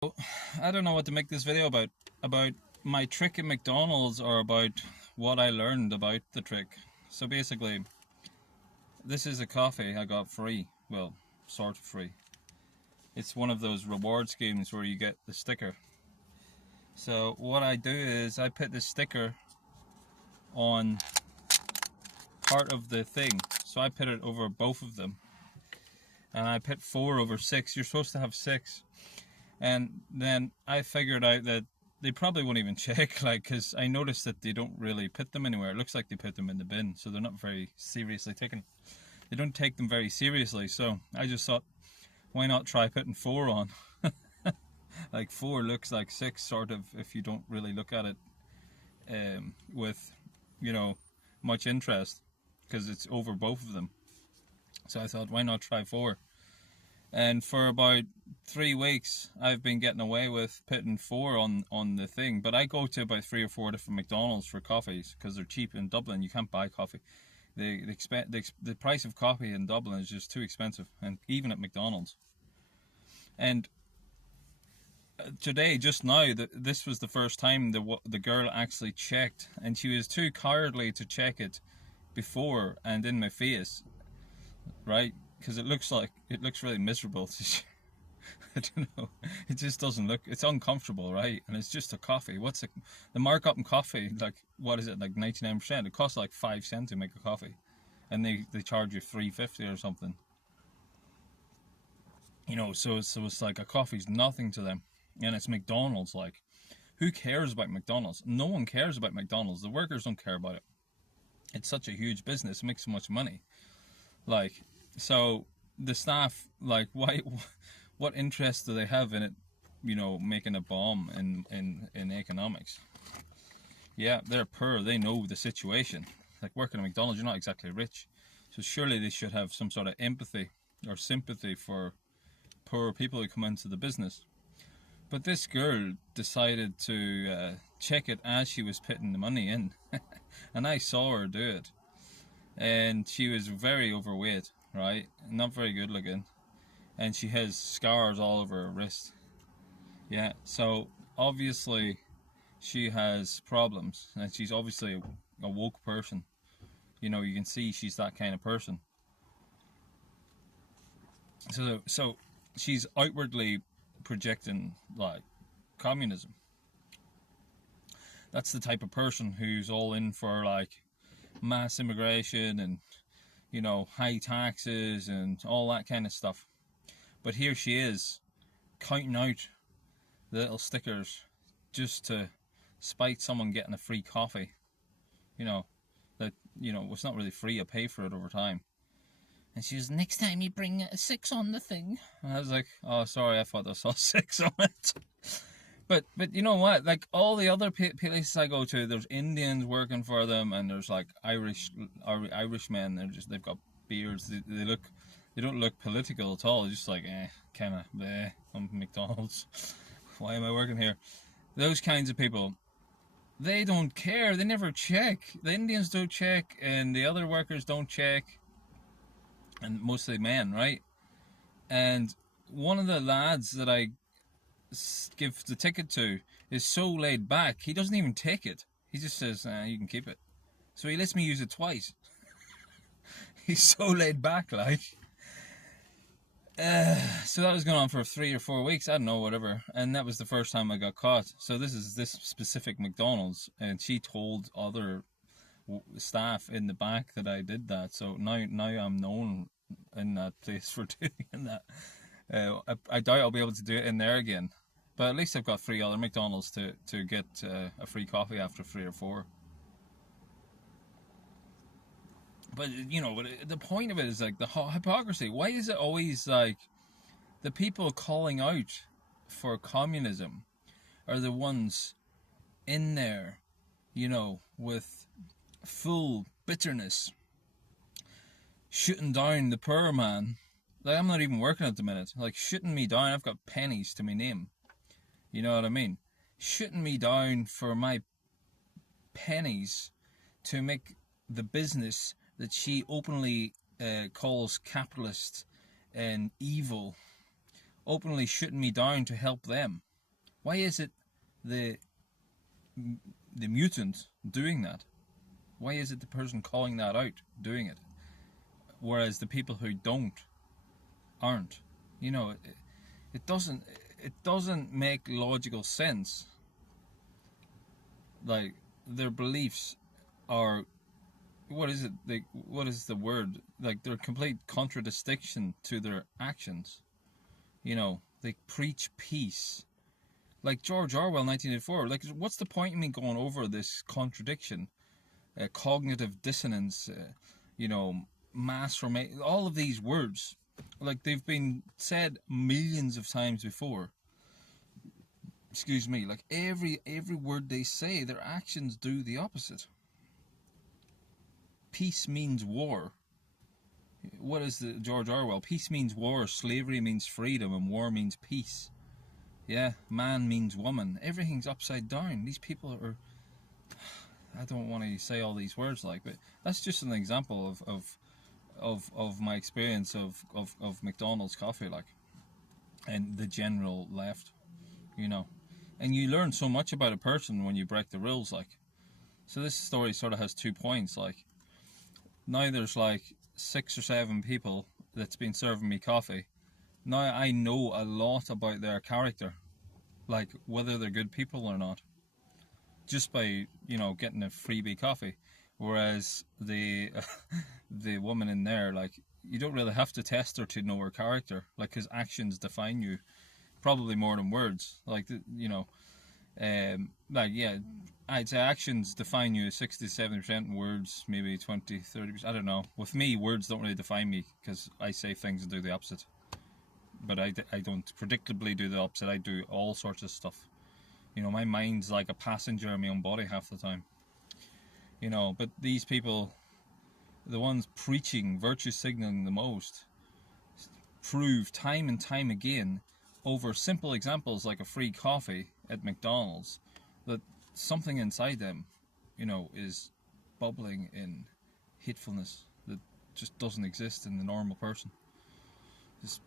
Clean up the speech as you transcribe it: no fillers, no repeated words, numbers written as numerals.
I don't know what to make this video about my trick at McDonald's or about what I learned about the trick. So basically, this is a coffee I got free. Well, sort of free. It's one of those reward schemes where you get the sticker. So what I do is I put the sticker on part of the thing. So I put it over both of them. And I put 4 over 6. You're supposed to have 6. And then I figured out that they probably won't even check, because I noticed that they don't really put them anywhere. It looks like they put them in the bin, so they're not very seriously taken. They don't take them very seriously, so I just thought, why not try putting 4 on? 4 looks like 6, sort of, if you don't really look at it with, much interest, because it's over both of them. So I thought, why not try 4? And for about 3 weeks, I've been getting away with putting 4 on the thing. But I go to about 3 or 4 different McDonald's for coffees because they're cheap in Dublin. You can't buy coffee. The price of coffee in Dublin is just too expensive, and even at McDonald's. And today, just now, this was the first time the girl actually checked, and she was too cowardly to check it before and in my face, right? Because it looks really miserable. I don't know. It just doesn't look. It's uncomfortable, right? And it's just a coffee. What's the markup in coffee? What is it? 99%. It costs 5 cents to make a coffee, and they charge you $3.50 or something. So it's like a coffee's nothing to them, and it's McDonald's. Who cares about McDonald's? No one cares about McDonald's. The workers don't care about it. It's such a huge business. It makes so much money. So the staff, why? What interest do they have in it? Making a bomb in economics. Yeah, they're poor. They know the situation. Working at McDonald's, you're not exactly rich, so surely they should have some sort of empathy or sympathy for poor people who come into the business. But this girl decided to check it as she was putting the money in, and I saw her do it. And she was very overweight, right? Not very good looking. And she has scars all over her wrist. Yeah, so obviously she has problems. And she's obviously a woke person. You can see she's that kind of person. So she's outwardly projecting, communism. That's the type of person who's all in for, mass immigration and high taxes and all that kind of stuff. But here she is counting out the little stickers just to spite someone getting a free coffee. It's not really free. I pay for it over time. And she was, next time you bring a 6 on the thing. And I was like, oh, sorry, I thought I saw 6 on it. But you know what? All the other places I go to, there's Indians working for them, and there's Irishmen. They've got beards. They don't look political at all. They're just kind of bleh. I'm McDonald's. Why am I working here? Those kinds of people, they don't care. They never check. The Indians don't check, and the other workers don't check, and mostly men, right? And one of the lads that I give the ticket to is so laid back, he doesn't even take it. He just says, you can keep it. So he lets me use it twice. He's so laid back, so that was going on for 3 or 4 weeks, I don't know, whatever. And that was the first time I got caught. So this is this specific McDonald's, and she told other staff in the back that I did that. So now I'm known in that place for doing that. I doubt I'll be able to do it in there again, but at least I've got 3 other McDonald's to get a free coffee after 3 or 4. But the point of it is the hypocrisy. Why is it always the people calling out for communism are the ones in there, with full bitterness, shooting down the poor man? I'm not even working at the minute. Shooting me down. I've got pennies to my name. You know what I mean? Shooting me down for my pennies to make the business that she openly calls capitalist and evil, openly shooting me down to help them. Why is it the mutant doing that? Why is it the person calling that out doing it, whereas the people who aren't? You know, it doesn't make logical sense. Like, their beliefs are, what is it? What is the word? Like, they're complete contradiction to their actions. You know, they preach peace. Like George Orwell, 1984. Like, what's the point in me going over this contradiction? Cognitive dissonance, you know, mass formation, all of these words, like, they've been said millions of times before. Excuse me, like every word they say, their actions do the opposite. Peace means war. What is the George Orwell? Peace means war, slavery means freedom, and war means peace. Yeah, man means woman. Everything's upside down. These people are, I don't want to say all these words, like, but that's just an example of my experience of McDonald's coffee, like, and the general left, you know. And you learn so much about a person when you break the rules, like. So this story sort of has 2 points, like. Now there's like 6 or 7 people that's been serving me coffee. Now I know a lot about their character, like whether they're good people or not, just by, you know, getting a freebie coffee. Whereas the the woman in there, like, you don't really have to test her to know her character, like, because actions define you, probably more than words. Like, you know, like, yeah, I'd say actions define you 60-70%, words maybe 20-30%. I don't know. With me, words don't really define me, because I say things and do the opposite. But I don't predictably do the opposite. I do all sorts of stuff. You know, my mind's like a passenger in my own body half the time. You know, but these people, the ones preaching, virtue signaling the most, prove time and time again, over simple examples like a free coffee at McDonald's, that something inside them, you know, is bubbling in hatefulness that just doesn't exist in the normal person. Just